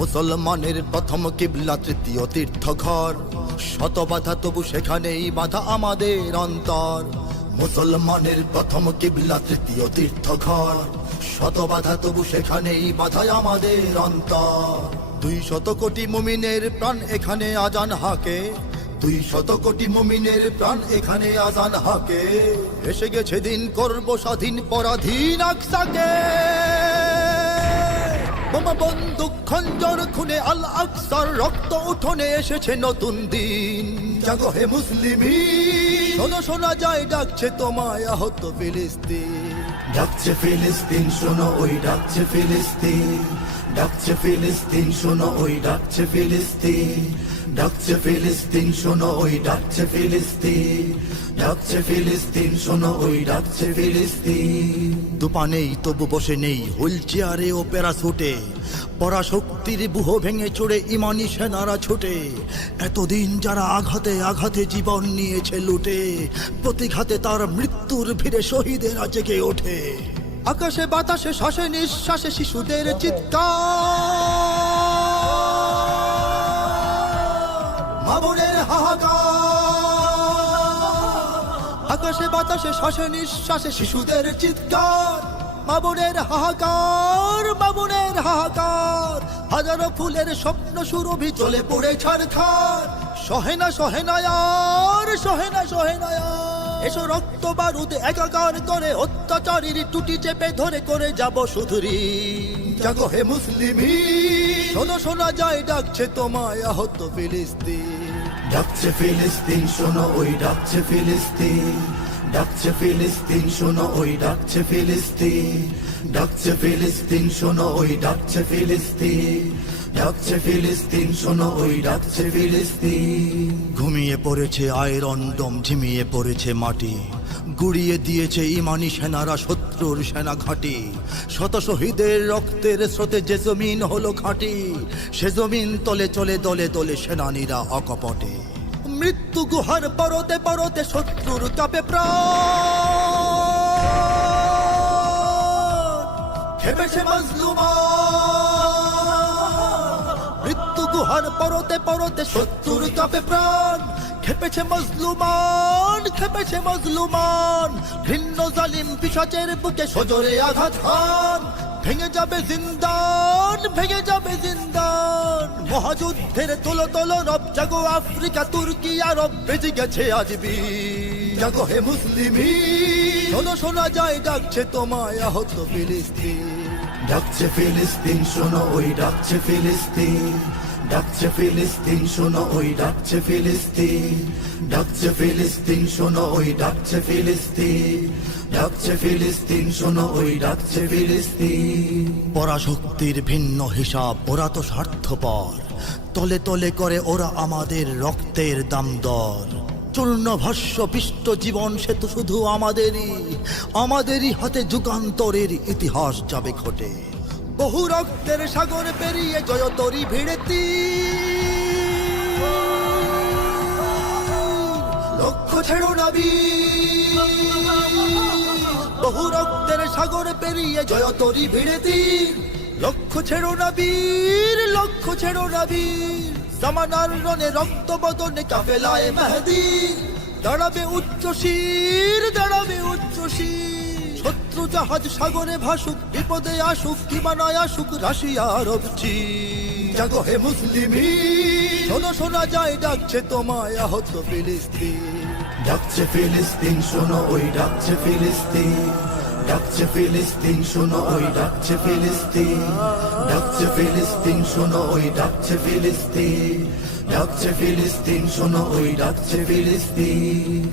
মুসলমানের প্রথম কিবলা তৃতীয় তীর্থঘর, শত বাধা তবু সেখানেই বাধা আমাদের অন্তর। মুসলমানের প্রথম কিবলা তৃতীয় তীর্থঘর, শত বাধা তবু সেখানেই বাধা আমাদের অন্তর। 200 কোটি মুমিনের প্রাণ এখানে আজান হাকে, 200 কোটি মুমিনের প্রাণ এখানে আজান হাকে। এসে গেছে দিন করব স্বাধীন পরাধীন আকসাকে। বোমা বন্দুক খঞ্জর খুনে আল আকসার রক্ত উঠোনে এসেছে নতুন দিন। জাগো হে মুসলিমিন, শোনো শোনা যায় ডাকছে তোমায় আহত ফিলিস্তিন। ডাকছে ফিলিস্তিন শোনো ওই ডাকছে ফিলিস্তিন, ডাকছে ফিলিস্তিন শোনো ওই ডাকছে ফিলিস্তিন, ডাকছে ফিলিস্তিন শোনো ওই ডাকছে ফিলিস্তিন, ডাকছে ফিলিস্তিন শোনো ওই ডাকছে ফিলিস্তিন। দুপা নেই তবু বসে নেই হুইল চেয়ারে ও প্যারাসুটে, পরাশক্তির বুহ ভেঙে চড়ে ইমানি সেনারা ছুটে। এতদিন যারা আঘাতে আঘাতে জীবন নিয়েছে লুটে, প্রতিঘাতে তার মৃত্যুর ভিড়ে শহীদেরা জেগে ওঠে। আকাশে বাতাসে শ্বাসে নিঃশ্বাসে শিশুদের চিৎকার, মা বোনের হাহাকার। আকাশে বাতাসে শ্বাসে নিঃশ্বাসে শিশুদের চিৎকার, মা বোনের হাহাকার, মা বোনের হাহাকার। হাজারো ফুলের স্বপ্ন সুরভি চলে পড়ে ছারখার। সহেনা সহেনায়ার, সহেনা সহেনায়ার। এসো রক্ত বারুদ একাকার করে অত্যাচারীর টুটি চেপে ধরে করে যাব শুধুরি। জাগো হে মুসলিমিন, শোনো শোনা যায় ডাকছে তোমায় আহত ফিলিস্তিন। ডাকছে ফিলিস্তিন শোনো ওই ডাকছে ফিলিস্তিন, ডাকছে ফিলিস্তিন শোনো ওই ডাকছে ফিলিস্তিন, ডাকছে ফিলিস্তিন শোনো ওই ডাকছে ফিলিস্তিন, ডাকছে ফিলিস্তিন শোনো ওই ডাকছে ফিলিস্তিন। ঘুমিয়ে পড়েছে আয়রন ডোম, ঝিমিয়ে পড়েছে মাটি, গুড়িয়ে দিয়েছে ইমানি সেনারা শত্রুর সেনা ঘাঁটি। শত শহীদের রক্তের স্রোতে যে জমিন হলো খাঁটি, সে জমিন তলে চলে দলে দলে সেনানীরা অকপটে। মৃত্যু গুহার পরতে পরতে শত্রুর চাপে প্রাণ, খেপেছে মাজলুমান। মৃত্যু গুহার পরতে পরতে শত্রুর চাপে প্রাণ, খেপেছে মজলুমান, খেপেছে মজলুমান। ঘৃণ্য জালিম পিশাচের বুকে সজোরে আঘাত হান। ভেঙে যাবে জিন্দান, ভেঙে যাবে জিন্দান। মহাযুদ্ধের তোলো তোলো রব, জাগো আফ্রিকা তুর্কি আরব, বেজে গেছে আজ বীর। জাগো হে মুসলিমিন, শোনো শোনা যায় ডাকছে তোমায় আহত ফিলিস্তিন। ডাকছে ফিলিস্তিন শোনো ওই ডাকছে ফিলিস্তিন, ডাকছে ফিলিস্তিন শোনো ওই ডাকছে ফিলিস্তিন, ডাকছে ফিলিস্তিন শোনো ওই ডাকছে ফিলিস্তিন, ডাকছে ফিলিস্তিন শোনো ওই ডাকছে ফিলিস্তিন। পরাশক্তির ভিন্ন হিসাব, ওরা তো স্বার্থপর, তলে তলে করে ওরা আমাদের রক্তের দাম দর। চূর্ণ ভস্য পিষ্ট জীবন সে তো শুধু আমাদেরই, আমাদেরই হাতে যুগান্তরের ইতিহাস যাবে ঘটে। বহু রক্তের সাগর পেরিয়ে জয়তরী ভিড়েতি, লক্ষ্য ছেড়ো না বীর। বহু রক্তের সাগর পেরিয়ে জয়তরী ভিড়েতি, লক্ষ্য ছেড়ো না বীর, লক্ষ্য ছেড়ো না বীর। জামানার রণে রক্ত বদনে কাফেলায় মেহেদী, দাঁড়াবে উচ্চ শির, দাঁড়াবে উচ্চ শির। শত্রু জাহাজ সাগরে ভাসুক, বিপদে আসুক কিংবা নয় আসুক রাশিয়ার অবচি। জাগো হে মুসলিমিন, শোনো শোনা যায় ডাকছে তোমায় আহত ফিলিস্তিন। ডাকছে ফিলিস্তিন শোনো ওই ডাকছে ফিলিস্তিন, ডাকছে ফিলিস্তিন শোনো ওই ডাকছে ফিলিস্তিন, ডাকছে ফিলিস্তিন শোনো ওই ডাকছে ফিলিস্তিন, ডাকছে ফিলিস্তিন শোনো ওই ডাকছে ফিলিস্তিন।